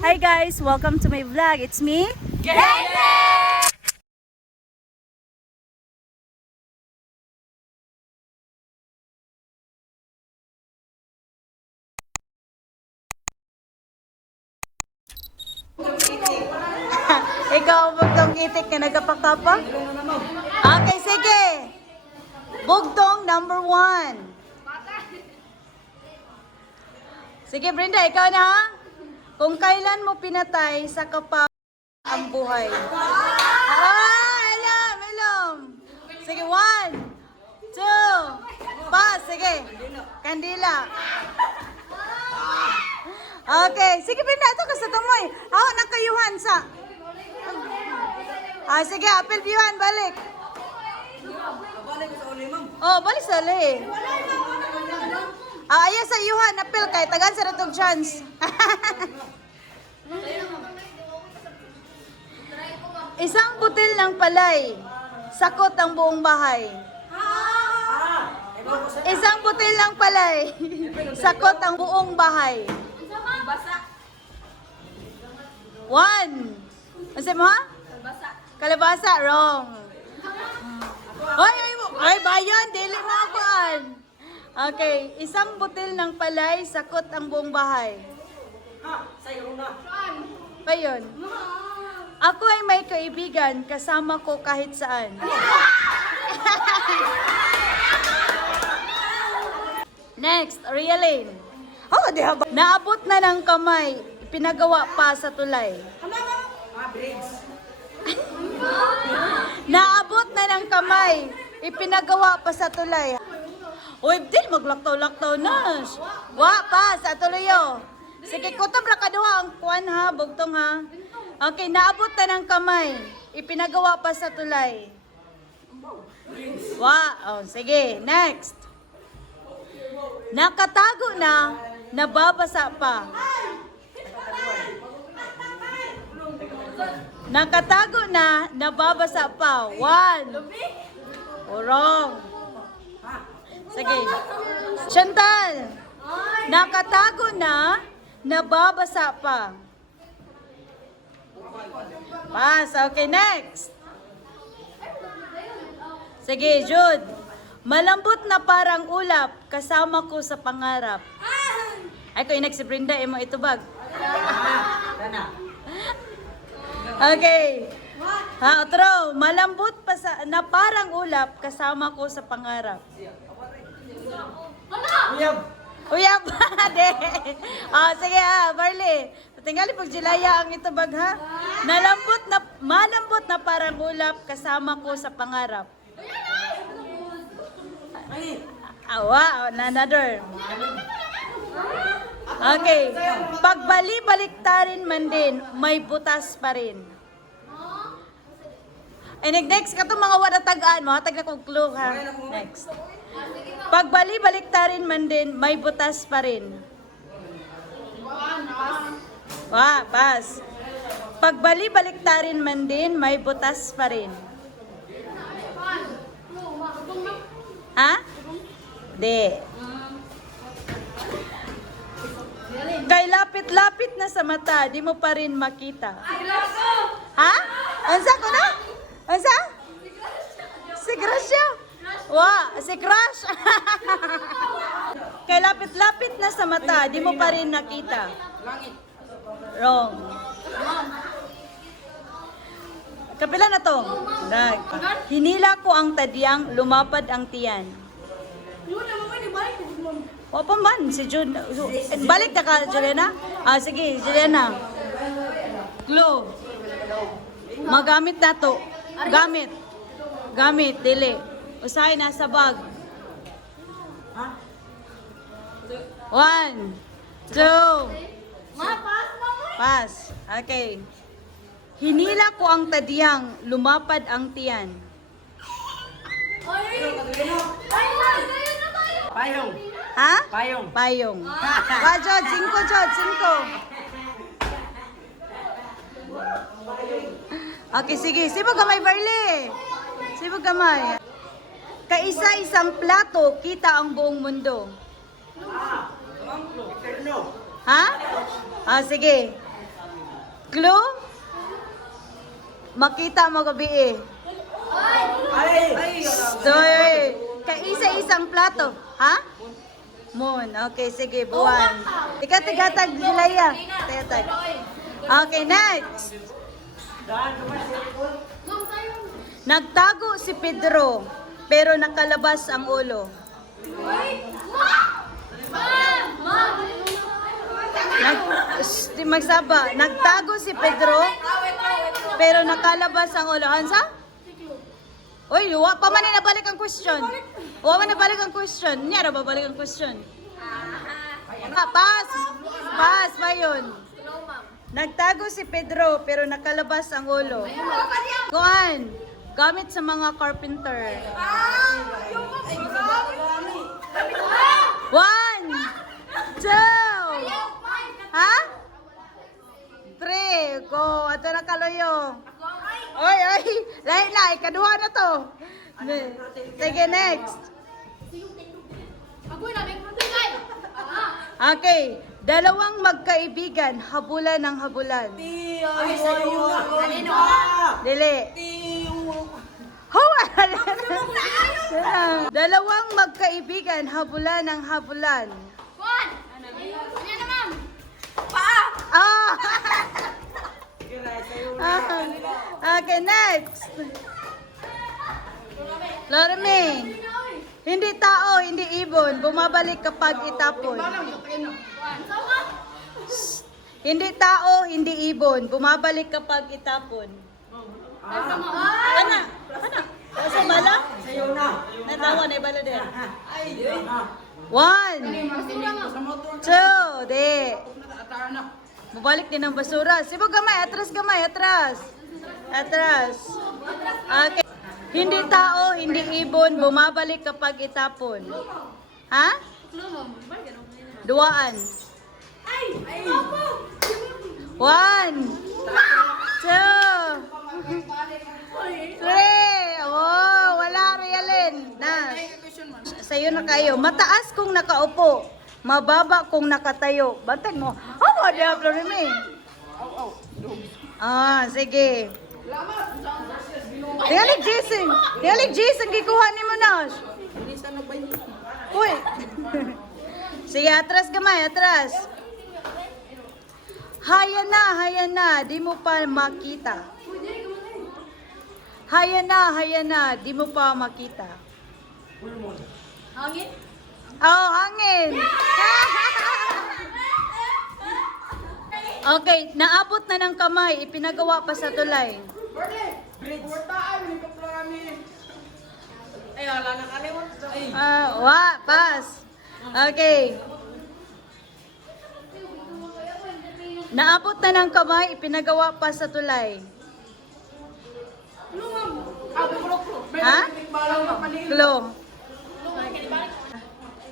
Hi guys, welcome to my vlog. It's me, ikaw bugtong itik na nagkapakapa? Okay, sige. Bugtong number 1. Sige Brenda, ikaw na ha? Kung kailan mo pinatay sa kapag ang buhay. Alam. Sige, 1, 2, pass. Sige. Kandila. Okay. Sige, Brenda. Ito ka sa tumoy. Ako, nakayuhan sa... sige, apel biyuhan. Balik. Oh, balik sa uli. Ayaw sa iyuhan. Apel kay. Tagan sa ratong chance. Isang butil ng palay. Sakot ang buong bahay. Isang butil ng palay. Sakot ang buong bahay. 1. Ano mo ha? Kalabasa. Wrong. Ay, bayan. Dili mo ako. Okay. Isang butil ng palay. Sakot ang buong bahay. Pa yun? Ako ay may kaibigan. Kasama ko kahit saan. Next, Rialyn. Naabot na ng kamay, pinagawa pa sa tulay. Naabot na ng kamay, ipinagawa pa sa tulay. Uy, din maglaktaw-laktaw na. Pa, sa tuloyo. Sige, kutob ra kaduha ang kuan ha, bugtong ha. Okay, naabot na ng kamay, ipinagawa pa sa tulay. Sige, next. Nakatago na, nababasa pa. Nakatago na, nababasa pa. 1. Wrong. Sige. Chantal. Nakatago na, nababasa pa. Pass. Okay, next. Sige, Jude. Malambot na parang ulap, kasama ko sa pangarap. Ay, ko inak si Brenda, mo ito bag. Okay. Otro. Malambot na parang ulap, kasama ko sa pangarap. Uyab. Sige Barley. Tingali pag Jilaya ang ito bag ha. Malambot na parang ulap, kasama ko sa pangarap. Another. Okay. Pagbali-baliktarin man din, may butas pa rin. Next ka mga wadatagaan mo. Hatag na kong clue ha. Next. Pagbali-baliktarin man din, may butas pa rin. Pass. Pagbali-baliktarin man din, may butas pa rin. Ha? Di. Kay lapit-lapit na sa mata, di mo pa rin makita. Ha? Ansa ko na? Ansa? Si Gracia. Si Crush. Kay lapit-lapit na sa mata, di mo pa rin nakita. Wrong. Kapila na to. Hinila ko ang tadyang, lumapad ang tiyan. Pa man, si Jun. Balik na ka, Juliana? Sige, Juliana. Clue. Magamit na to. Gamit, dili. Usahay na sa bag. 1, 2. Pass. Okay. Hinila ko ang tadyang, lumapad ang tiyan. Payong. Ha? Payong. Jod, 5. Okay, sige. Sibog gamay, Barley. Sibog gamay. Kaisa-isang plato, kita ang buong mundo. Ha? Sige. Clue? Makita mo gabi eh. Story. Kaisa-isang plato. Ha? Moon. Okay, sige. Buwan. Ikaw-tigatag nilaya. Tigatag. Okay, next. Nagtago si Pedro, pero nakalabas ang ulo. Magsaba. Nagtago si Pedro, pero nakalabas ang ulo. Hansa? Uy, wa pa man nabalik ang question. Wa man nabalik ang question. Niya ra babalik ang question. Pass. Pass ba yun? Nagtago si Pedro, pero nakalabas ang ulo. Kuan, gamit sa mga carpenter. 1, 2, ha? 3, go. Ato na kaloyo. Oy, oy. Lahi na, ikaduha na to. Sige, next. Okay. Dalawang magkaibigan, habulan ng habulan. Dili. Dalawang magkaibigan, habulan ng habulan. Ah! Okay, next. Lorme. Hindi tao, hindi ibon. Bumabalik kapag itapon. Hindi tao, hindi ibon. Bumabalik kapag itapon. Ana? Ana? Sa bala? Natawa na bala din. 1, 2, di. Bumalik din ang basura. Sibo gamay, atras. Atras. Okay. Hindi tao, hindi ibon, bumabalik kapag itapon. Ha? Duaan. 1, 2, 3. Oh, wala realin. Na. Sa'yo na kayo. Mataas kung nakaupo, mababa kung nakatayo. Bantay mo. Oh, diablo rin eh. Ah, sige. Dialig Jason, gikuha ni mo na. Uy. Sige, atras gamay, atras. Haya na, di mo pa makita. Haya na, di mo pa makita. Hangin? Oh, hangin. Okay, naabot na ng kamay, ipinagawa pa sa tulay. Pass. Okay. Naabot na ng kamay, ipinagawa pa sa tulay. Ha? Klo.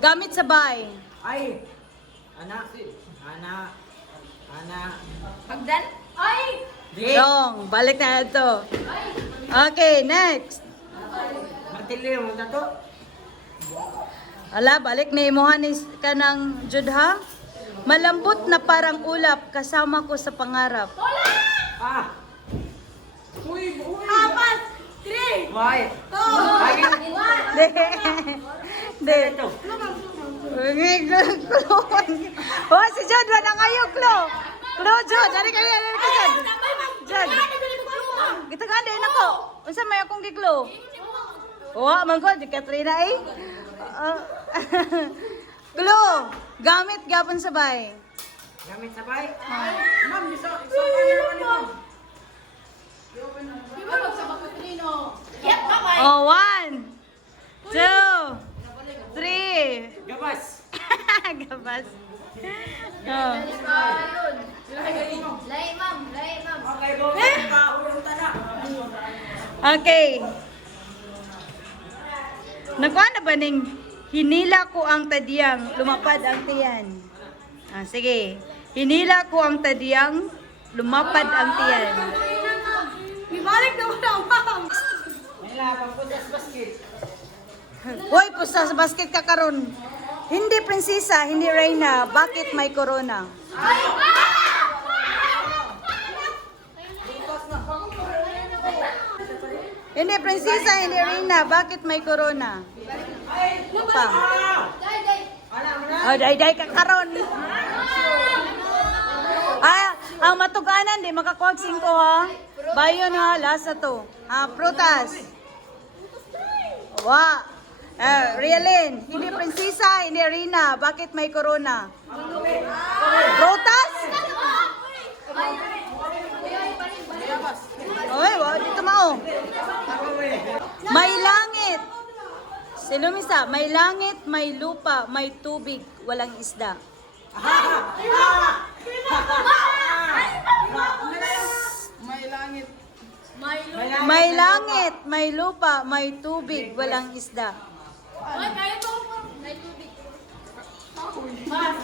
Gamit sa bahay. Ay. Ana. Pagdan? Ay! Wrong. Balik na ito. Okay, next. Martilyo mo na to. Ala, balik na imuhanis ka ng Judha. Malambot na parang ulap, kasama ko sa pangarap. Ah. Apat! 3! Why? De. Ito. Oh, si Jod, wala kayo, Klo. Klo, Jod. Dari kayo, Jod. Kita ka, din ako. Unsa may akong giklo? Oh, mangko, di Katrina eh. Klo, gamit gapon sabay. Gamit sabay. Ma'am, isa Oh, 1, 2, 3. Gabas. Gabas. Oh. Lai, ma'am. Okay, go. Ulunta na. Okay. Nagkuha na ba ning hinila ko ang tadyang, lumapad ang tiyan? Ah, sige. Hinila ko ang tadyang, lumapad ang tiyan. Ibalik na mo na, ma'am. May lapang po sa basket. Hoy, pusta sa basket ka karon. Hindi prinsesa, hindi reyna. Bakit may corona? Hindi prinsesa, hindi Rina. Bakit may corona? Pa. Oh, day ka karon. Ang matuganan di makakuha 5 ha. Bayon ha, last na to. Prutas. Wa. Rialin, hindi prinsesa, hindi Rina. Bakit may corona? Prutas? Oy, wa dito mao. May langit. Silumisa, may langit, may lupa, may tubig, walang isda. May langit, may lupa, may tubig, walang isda.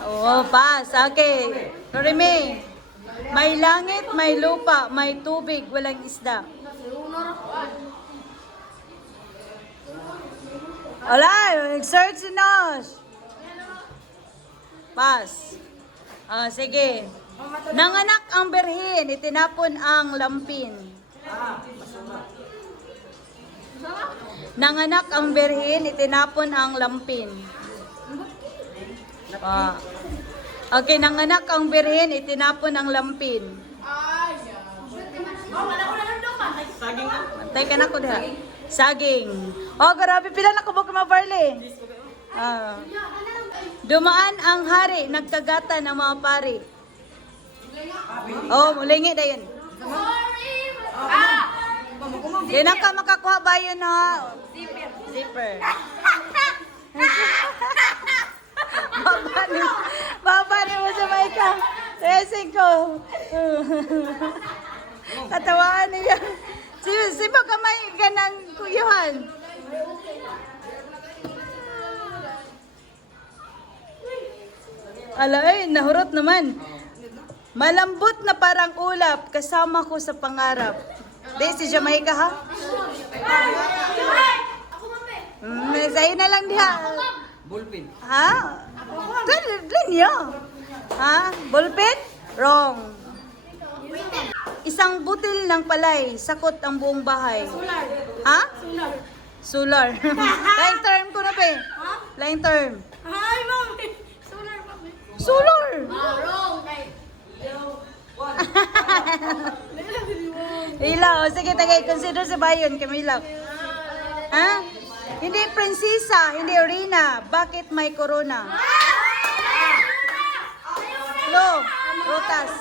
Oh, pass. Okay. Dorime. May langit, may lupa, may tubig, walang isda. Wala, nag-search si Nos. Pass. Sige. Nanganak ang berhin, itinapon ang lampin. Nanganak ang berhin, itinapon ang lampin. Okay, nanganak ang berhin, itinapon ang lampin. Antay ka na ko diha. Saging. Oh, grabe pila na kubok na barley. Dumaan ang hari, nagkagata ng mga pari. Oh, mulingi dayon. Di na ka makakuha ba yun ha? Zipper. Baba ni mo sa may ka. Racing ko. Katawaan niya. Si ba kamay ganang kuyuhan? Alay, nahurot naman. Malambot na parang ulap, kasama ko sa pangarap. Di, si Jamaica ha? Sa'yo na lang diha. Bullpen. Ha? Linyo. Ha? Ballpen? Wrong. Isang butil ng palay, sakot ang buong bahay. Ha? Solar. Line term ko na pe. Line term. Hi, mami. Solar, mami. Solar. Wrong. Ilaw. Sige, tagay. Consider sa bayon, Camila. Ha? Hindi prinsesa, hindi Rina. Bakit may corona? Lo, Rotas.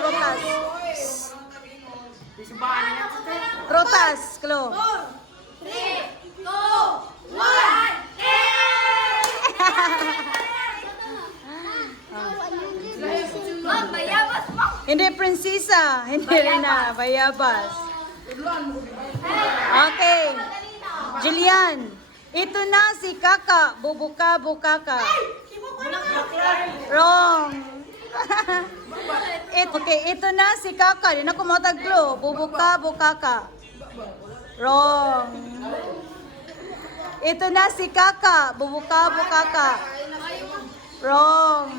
Rotas. Rotas, Klo. 3, 2, 1, Ma'am, bayabas mo. Hindi prinsesa, hindi Rina. Bayabas. Okay. Julian, ito na si Kaka, bubuka-bukaka. Wrong. Okay, ito na si Kaka. Di na ko mataglo. Bubuka-bukaka. Wrong. Ito na si Kaka, bubuka-bukaka. Wrong.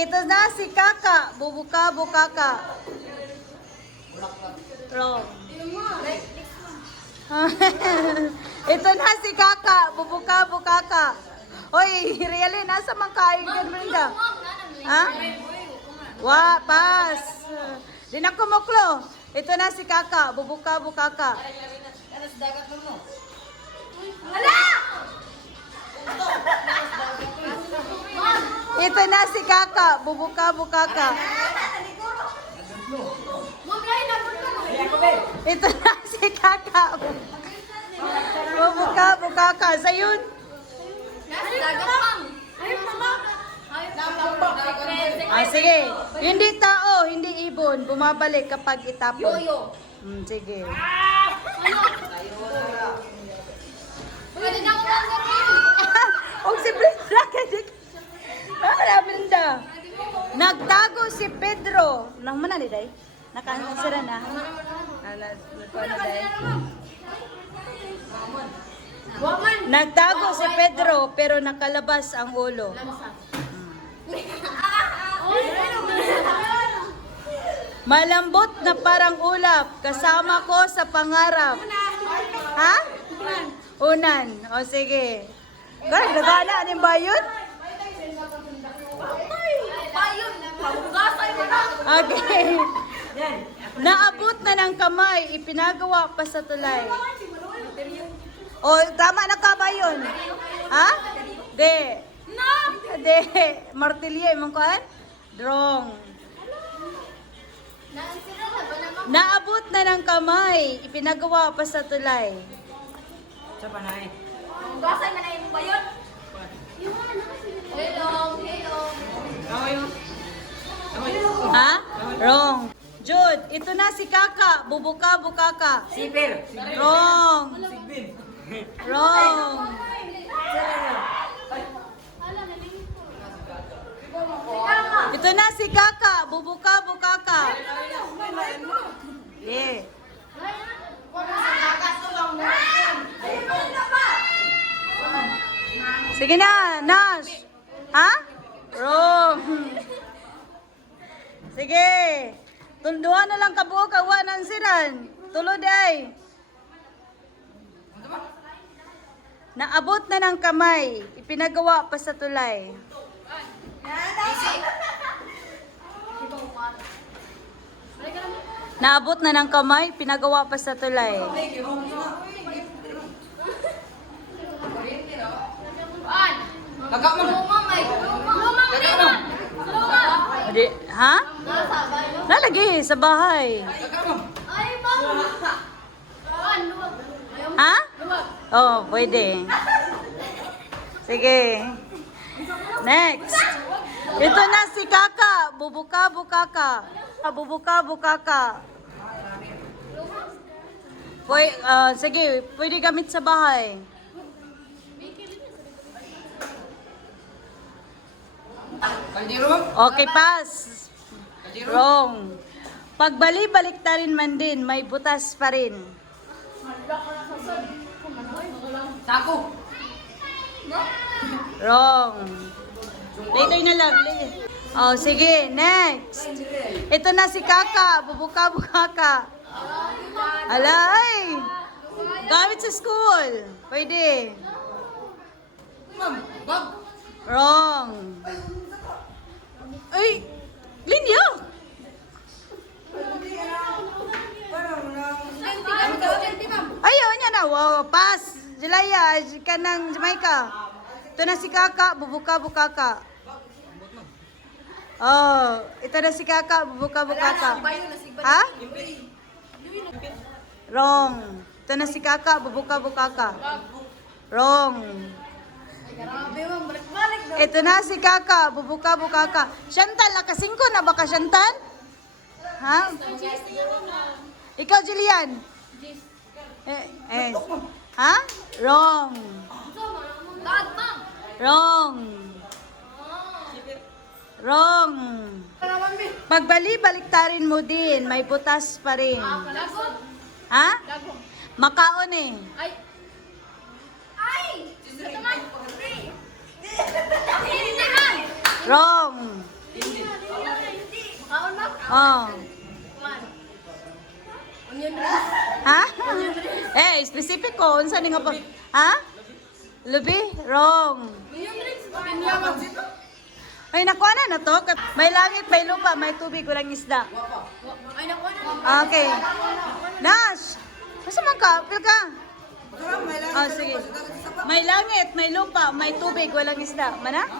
Ito na si Kaka, bubuka-bukaka. Wrong. Ito na si Kaka, bubuka-bukaka. Hoy, really, nasa mang kain ka Brenda? Ha? Wa, pass. Di na kumuklo. Ito na si Kaka, bubuka-bukaka. Ito na si Kaka, bubuka-bukaka. Ito na si Kaka. Bubuka-bukaka. Sayun. Sige. Hindi tao, hindi ibon. Bumabalik kapag itapon. Yoyo. Sige. Pwede na ako Og si Brenda. Wala, Brenda. Nagtago si Pedro. Nang mana ni day? Nakansara na. Nagtago si Pedro pero nakalabas ang ulo. Malambot na parang ulap, kasama ko sa pangarap. Ha? Unan. O sige. Ganun, nagana, ano ba yun? Payun. Pabugasay mo na. Okay. Naabot na ng kamay, ipinagawa pa sa tulay. O, tama na ka ba yun? Ha? De. No. De. Martilye, mong kuhan? Wrong. Nansira na ba naman? Naabot na ng kamay, ipinagawa pa sa tulay. Sa panay. Pabugasay man na yung bayon. Hello. Hello. Kaway mo. Ha? Wrong. Jude, ito na si Kaka. Bubuka, bukaka. Sipir. Wrong. Sigbin. Wrong. Ito na si Kaka. Bubuka, bukaka. Yeah. Sige na, Nash. Ha? Wrong. Sige. Tunduhan na lang kabuo kawa ng siran. Tulod ay. Naabot na ng kamay. Ipinagawa pa sa tulay. Naabot na ng kamay. Pinagawa pa sa tulay. An. Lagak mo. Lumamay. Lumamay. Lumamay. Ha? Nasa bayo. Lalagi sa bahay. Lagak mo. Ay, bang. An. Luwag. Ayaw mo. Ha? Luwag. Oh, pwede. Sige. Next. Ito na si Kaka. Bubuka, bukaka. Bubuka, bukaka. Sige, pwede gamit sa bahay. Kaldero mo. Okay, pass. Wrong. Pagbali-balik ta rin man din, may butas pa rin. Sako. Wrong. Later na lang. Oh, sige, next. Ito na si Kaka. Bubuka, bukaka. Alay! Gamit sa school. Pwede. Ma'am, bag. Wrong. Ay! Linya! Ayaw niya na. Wow, pass. Jelaya, ka ng Jamaica. Ito na si Kaka. Bubuka, bukaka. Oh, ito na si Kaka. Bubuka, bukaka. Ha? Wrong. Ito na si Kaka. Bubuka, bukaka. Wrong. Grabe mo, balik-balik daw. Ito na si Kaka, bubuka bukaka. Chantal, nakasingko na ba ka, Chantal? Ha? Ikaw, Jillian? Ha? Wrong. Dad, ma'am. Wrong. Wrong. Pagbali-baliktarin mo din, may butas pa rin. Lagom. Ha? Lagom. Makaon eh. Ay. Ay! Ito man. Hindi man. Wrong. Makaon na. Oh. Man. Onion rings. Ha? Eh, specific ko. Unsa ni nga pa? Ha? Lubi? Wrong. Onion rings. Pinyaman. Ay, nakuha na to. May langit, may lupa, may tubig, walang isda. Ay, nakuha na. Okay. Nash! Masa man ka? Pil ka? Oh, sige. May langit, may lupa, may tubig, walang isda. Mana?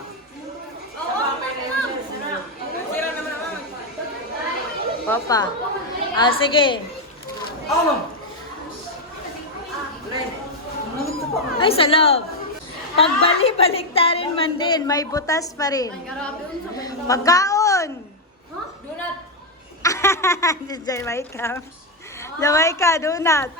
Papa. Ah, sige. Ako, ma'am. Ay, sa loob. Pagbali-baliktarin man din, may butas pa rin. Grabe yun sa bayo. Pagkaon! Donut. Jamaica. Jamaica, donut.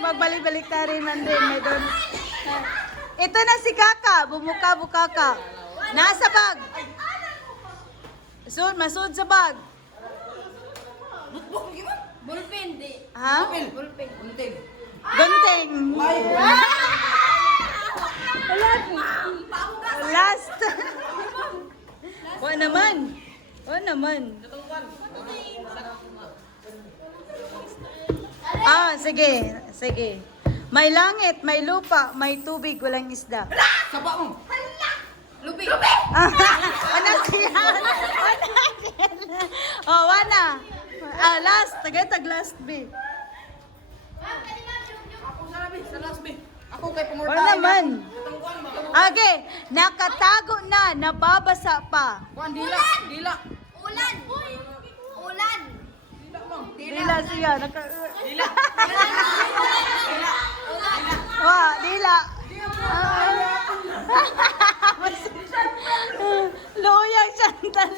Magbalik-balik ta rin man din. May donut. Ito na si Kaka. Bumuka, bukaka. Nasa bag. Masud sa bag. Ballpen, di. Ha? Ballpen. Unting. Gunting. Ay. Wala. Wa naman. Wa naman. Sige. Sige. May langit, may lupa, may tubig, walang isda. Saba mo. Lupi. Wana siya. Oh, wana. Last. Tagay last, B. Ako sa labi, sa last be. Ako kay pumurta. Wala naman. Okay. Nakatago na, nababasa pa. Kuan dila, dila. Ulan. Ulan. Dila siya. Dila. Dila. Luyang sandal.